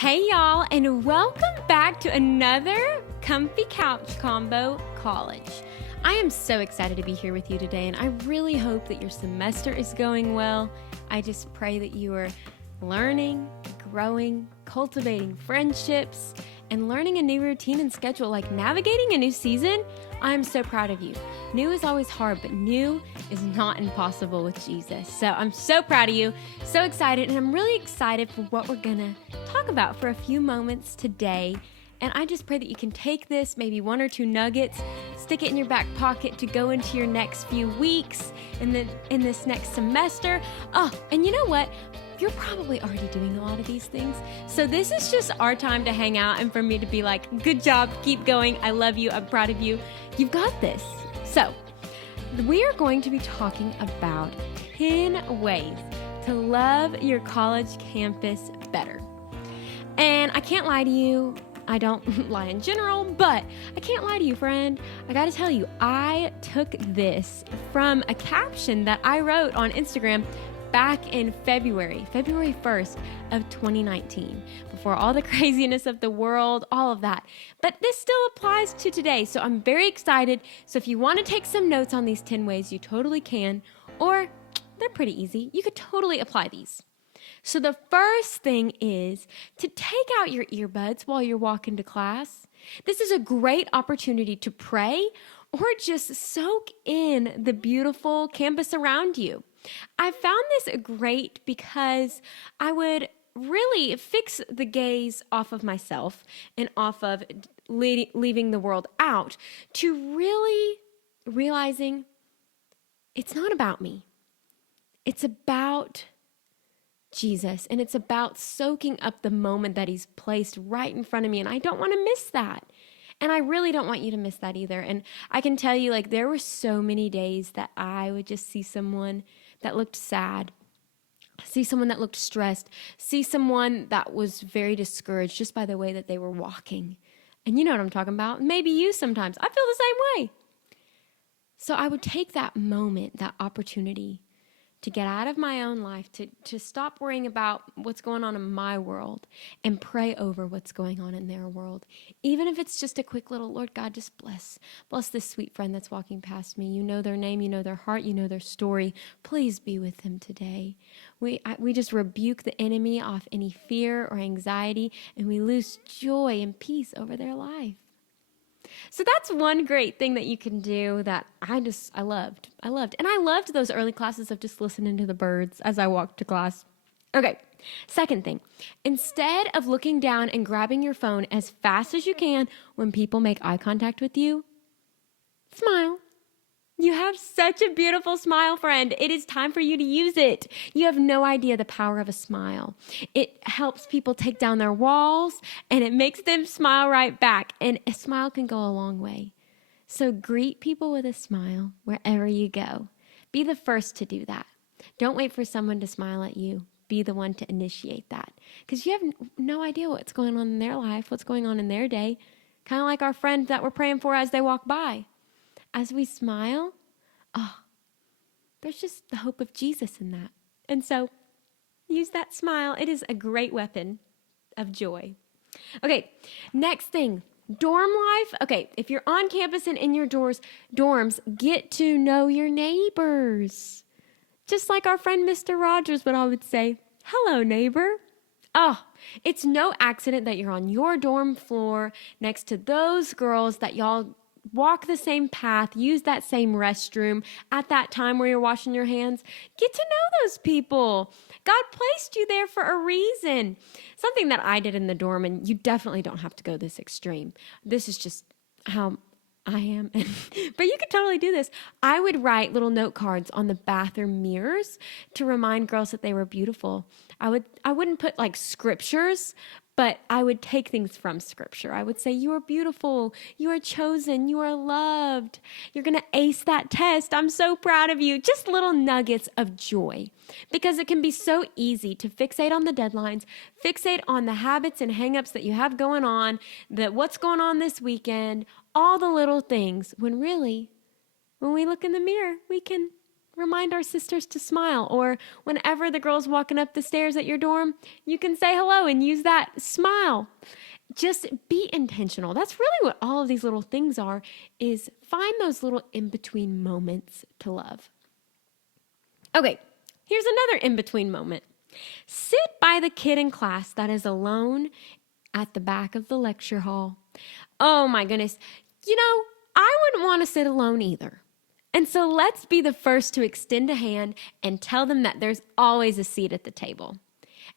Hey y'all, and welcome back to another Comfy Couch Convo College. I am so excited to be here with you today, and I really hope that your semester is going well. I just pray that you are learning, growing, cultivating friendships, and learning a new routine and schedule, like navigating a new season. I am so proud of you. New is always hard, but new is not impossible with Jesus. So I'm so proud of you, so excited, and I'm really excited for what we're gonna talk about for a few moments today. And I just pray that you can take this, maybe one or two nuggets, stick it in your back pocket to go into your next few weeks and then in this next semester. Oh, and you know what? You're probably already doing a lot of these things. So this is just our time to hang out and for me to be like, good job, keep going. I love you. I'm proud of you. You've got this. So we are going to be talking about 10 ways to love your college campus better. And I can't lie to you. I don't lie in general, but I can't lie to you, friend. I gotta tell you, I took this from a caption that I wrote on Instagram back in February 1st of 2019, before all the craziness of the world, all of that. But this still applies to today, so I'm very excited. So if you want to take some notes on these 10 ways, you totally can, or they're pretty easy. You could totally apply these. So the first thing is to take out your earbuds while you're walking to class. This is a great opportunity to pray or just soak in the beautiful campus around you. I found this great because I would really fix the gaze off of myself and off of leaving the world out to really realizing it's not about me. It's about Jesus, and it's about soaking up the moment that he's placed right in front of me, and I don't want to miss that. And I really don't want you to miss that either. And I can tell you, like, there were so many days that I would just see someone that looked sad, see someone that looked stressed, see someone that was very discouraged just by the way that they were walking. And you know what I'm talking about. Maybe you sometimes. I feel the same way. So I would take that moment, that opportunity to get out of my own life, to stop worrying about what's going on in my world and pray over what's going on in their world. Even if it's just a quick little, Lord God, just bless this sweet friend that's walking past me. You know their name, you know their heart, you know their story. Please be with them today. We just rebuke the enemy off any fear or anxiety, and we lose joy and peace over their life. So that's one great thing that you can do that I loved. And I loved those early classes of just listening to the birds as I walked to class. Okay, second thing. Instead of looking down and grabbing your phone as fast as you can when people make eye contact with you, smile. You have such a beautiful smile, friend. It is time for you to use it. You have no idea the power of a smile. It helps people take down their walls, and it makes them smile right back. And a smile can go a long way. So greet people with a smile wherever you go. Be the first to do that. Don't wait for someone to smile at you. Be the one to initiate that. Because you have no idea what's going on in their life, what's going on in their day. Kind of like our friend that we're praying for as they walk by. As we smile, there's just the hope of Jesus in that. And so use that smile. It is a great weapon of joy. Okay, next thing, dorm life. Okay, if you're on campus and in your dorms, get to know your neighbors. Just like our friend Mr. Rogers would always say, hello, neighbor. It's no accident that you're on your dorm floor next to those girls that y'all walk the same path, use that same restroom at that time where you're washing your hands. Get to know those people. God placed you there for a reason. Something that I did in the dorm, and you definitely don't have to go this extreme. This is just how I am. But you could totally do this. I would write little note cards on the bathroom mirrors to remind girls that they were beautiful. I wouldn't put like scriptures, but I would take things from scripture. I would say, you are beautiful, you are chosen, you are loved, you're going to ace that test. I'm so proud of you. Just little nuggets of joy, because it can be so easy to fixate on the deadlines, fixate on the habits and hangups that you have going on, that what's going on this weekend, all the little things, when really, when we look in the mirror, we can remind our sisters to smile. Or whenever the girl's walking up the stairs at your dorm, you can say hello and use that smile. Just be intentional. That's really what all of these little things are, is find those little in-between moments to love. Okay, here's another in-between moment. Sit by the kid in class that is alone at the back of the lecture hall. Oh my goodness. I wouldn't want to sit alone either. And so let's be the first to extend a hand and tell them that there's always a seat at the table.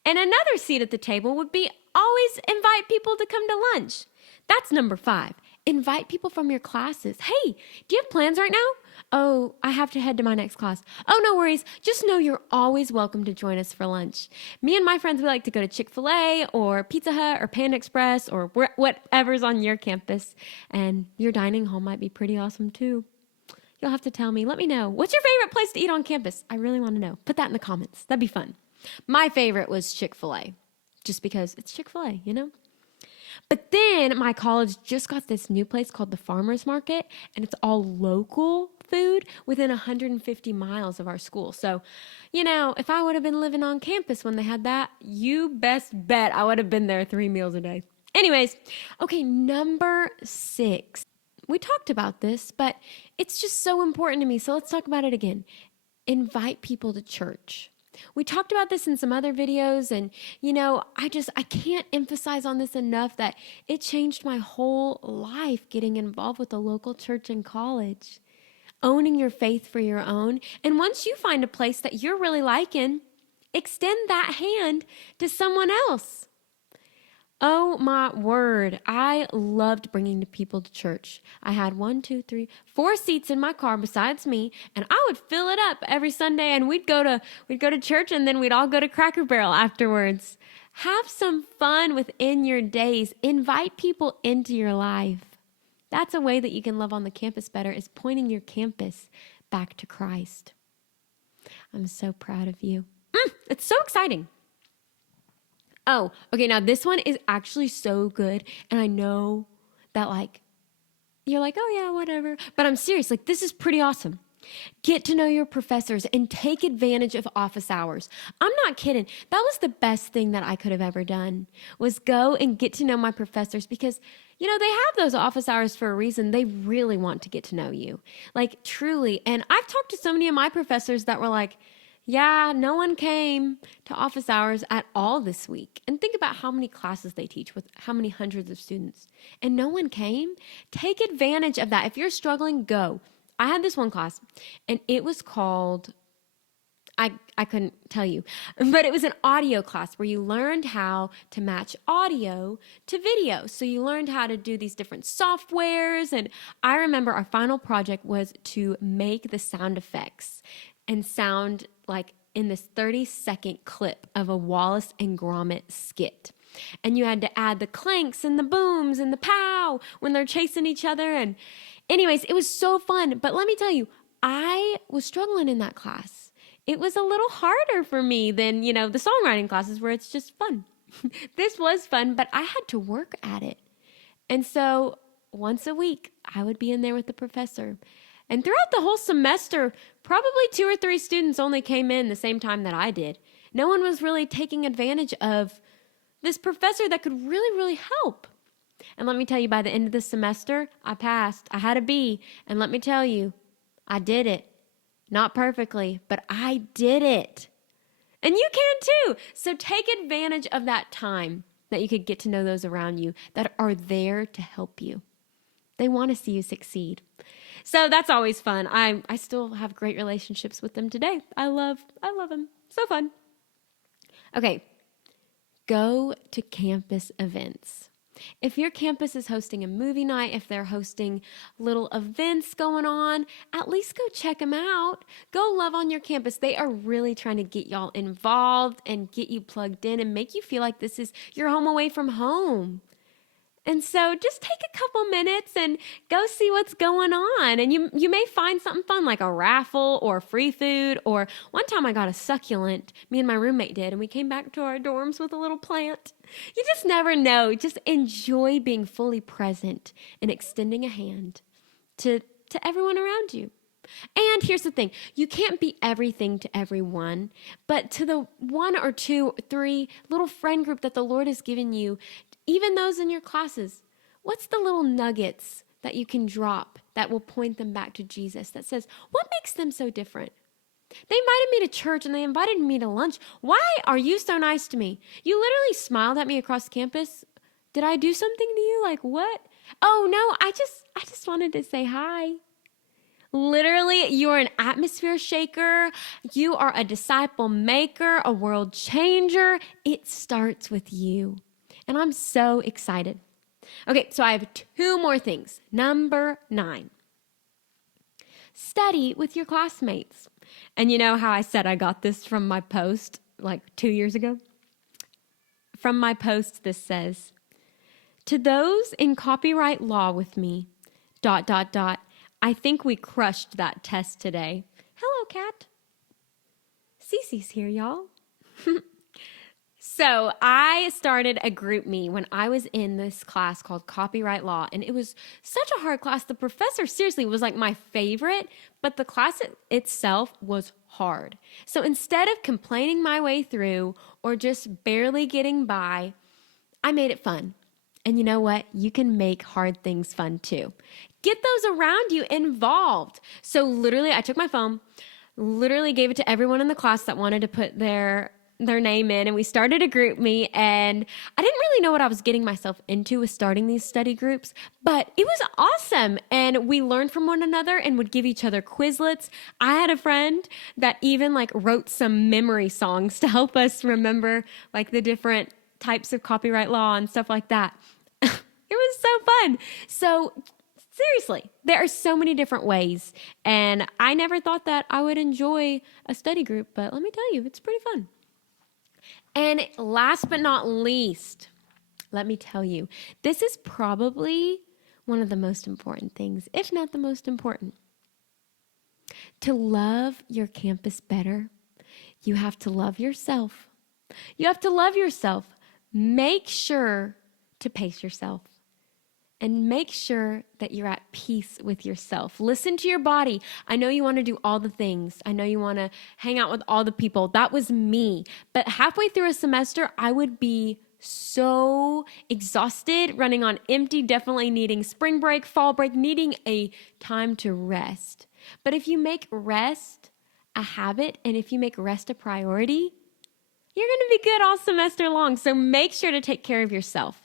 And another seat at the table would be always invite people to come to lunch. That's number 5. Invite people from your classes. Hey, do you have plans right now? Oh, I have to head to my next class. Oh, no worries. Just know you're always welcome to join us for lunch. Me and my friends, we like to go to Chick-fil-A or Pizza Hut or Panda Express or whatever's on your campus. And your dining hall might be pretty awesome too. You'll have to tell me. Let me know. What's your favorite place to eat on campus? I really want to know. Put that in the comments. That'd be fun. My favorite was Chick-fil-A, just because it's Chick-fil-A, But then my college just got this new place called the Farmers Market, and it's all local food within 150 miles of our school. So, if I would have been living on campus when they had that, you best bet I would have been there 3 meals a day. Anyways, okay, number 6. We talked about this, but it's just so important to me. So let's talk about it again. Invite people to church. We talked about this in some other videos, and I can't emphasize on this enough that it changed my whole life getting involved with the local church in college, owning your faith for your own. And once you find a place that you're really liking, extend that hand to someone else. Oh my word. I loved bringing people to church. I had 4 seats in my car besides me, and I would fill it up every Sunday, and we'd go to church, and then we'd all go to Cracker Barrel afterwards. Have some fun within your days. Invite people into your life. That's a way that you can love on the campus better, is pointing your campus back to Christ. I'm so proud of you. It's so exciting. Oh, okay, now this one is actually so good, and I know that, you're like, oh yeah, whatever, but I'm serious, this is pretty awesome. Get to know your professors and take advantage of office hours. I'm not kidding. That was the best thing that I could have ever done, was go and get to know my professors, because, they have those office hours for a reason. They really want to get to know you, truly. And I've talked to so many of my professors that were like, yeah, no one came to office hours at all this week. And think about how many classes they teach with how many hundreds of students. And no one came. Take advantage of that. If you're struggling, go. I had this one class, and it was called, I couldn't tell you, but it was an audio class where you learned how to match audio to video. So you learned how to do these different softwares. And I remember our final project was to make the sound effects and sound like in this 30-second clip of a Wallace and Gromit skit. And you had to add the clanks and the booms and the pow when they're chasing each other. And anyways, it was so fun. But let me tell you, I was struggling in that class. It was a little harder for me than, the songwriting classes where it's just fun. This was fun, but I had to work at it. And so once a week, I would be in there with the professor. And throughout the whole semester, probably 2 or 3 students only came in the same time that I did. No one was really taking advantage of this professor that could really, really help. And let me tell you, by the end of the semester, I passed. I had a B. And let me tell you, I did it. Not perfectly, but I did it. And you can too. So take advantage of that time that you could get to know those around you that are there to help you. They want to see you succeed. So that's always fun. I still have great relationships with them today. I love them. So fun. Okay. Go to campus events. If your campus is hosting a movie night, if they're hosting little events going on, at least go check them out. Go love on your campus. They are really trying to get y'all involved and get you plugged in and make you feel like this is your home away from home. And so just take a couple minutes and go see what's going on. And you may find something fun like a raffle or free food. Or one time I got a succulent, me and my roommate did, and we came back to our dorms with a little plant. You just never know. Just enjoy being fully present and extending a hand to everyone around you. And here's the thing, you can't be everything to everyone, but to the 1 or 2 or 3 little friend group that the Lord has given you, even those in your classes, what's the little nuggets that you can drop that will point them back to Jesus, that says, what makes them so different? They invited me to church and they invited me to lunch. Why are you so nice to me? You literally smiled at me across campus. Did I do something to you? Like what? Oh no, I just wanted to say hi. Literally, you're an atmosphere shaker. You are a disciple maker, a world changer. It starts with you. And I'm so excited. Okay, so I have 2 more things. Number 9. Study with your classmates. And you know how I said I got this from my post like 2 years ago? From my post, this says, to those in copyright law with me, ... I think we crushed that test today. Hello, Kat. Cece's here, y'all. So I started a group me when I was in this class called Copyright Law, and it was such a hard class. The professor seriously was like my favorite, but the class itself was hard. So instead of complaining my way through or just barely getting by, I made it fun. And you know what? You can make hard things fun too. Get those around you involved. So literally, I took my phone, literally gave it to everyone in the class that wanted to put their name in, and we started a group me, and I didn't really know what I was getting myself into with starting these study groups, but it was awesome, and we learned from one another and would give each other Quizlets. I had a friend that even like wrote some memory songs to help us remember like the different types of copyright law and stuff like that. It was so fun. So seriously, there are so many different ways, and I never thought that I would enjoy a study group, but let me tell you, it's pretty fun. And last but not least, let me tell you, this is probably one of the most important things, if not the most important. To love your campus better, you have to love yourself. You have to love yourself. Make sure to pace yourself. And make sure that you're at peace with yourself. Listen to your body. I know you want to do all the things. I know you want to hang out with all the people. That was me. But halfway through a semester, I would be so exhausted, running on empty, definitely needing spring break, fall break, needing a time to rest. But if you make rest a habit, and if you make rest a priority, you're going to be good all semester long. So make sure to take care of yourself.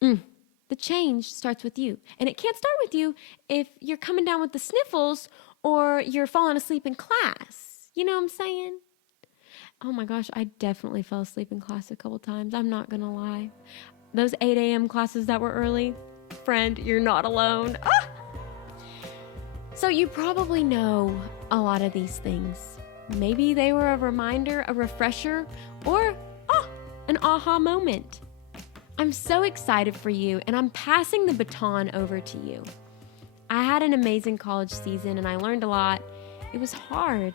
The change starts with you. And it can't start with you if you're coming down with the sniffles or you're falling asleep in class. You know what I'm saying? Oh my gosh, I definitely fell asleep in class a couple times. I'm not going to lie. Those 8 a.m. classes that were early, friend, you're not alone. Ah! So you probably know a lot of these things. Maybe they were a reminder, a refresher, or an aha moment. I'm so excited for you, and I'm passing the baton over to you. I had an amazing college season, and I learned a lot. It was hard.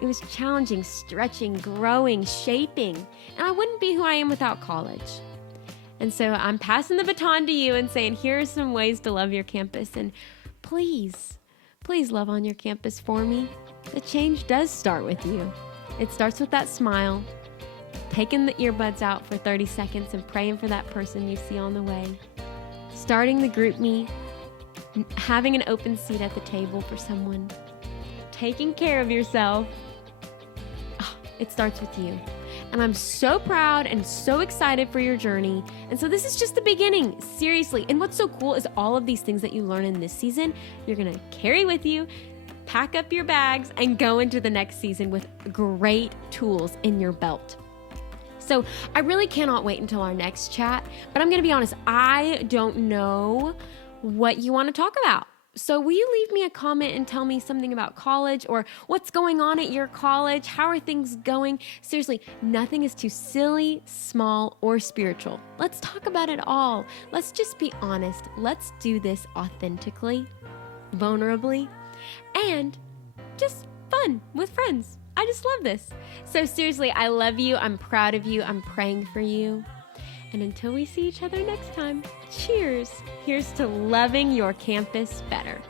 It was challenging, stretching, growing, shaping, and I wouldn't be who I am without college. And so I'm passing the baton to you and saying, here are some ways to love your campus, and please love on your campus for me. The change does start with you. It starts with that smile, taking the earbuds out for 30 seconds and praying for that person you see on the way, starting the group me, having an open seat at the table for someone, taking care of yourself. It starts with you. And I'm so proud and so excited for your journey. And so this is just the beginning, seriously. And what's so cool is all of these things that you learn in this season, you're going to carry with you, pack up your bags, and go into the next season with great tools in your belt. So I really cannot wait until our next chat, but I'm going to be honest, I don't know what you want to talk about. So will you leave me a comment and tell me something about college or what's going on at your college? How are things going? Seriously, nothing is too silly, small, or spiritual. Let's talk about it all. Let's just be honest. Let's do this authentically, vulnerably, and just fun with friends. I just love this. So seriously, I love you. I'm proud of you. I'm praying for you. And until we see each other next time, cheers. Here's to loving your campus better.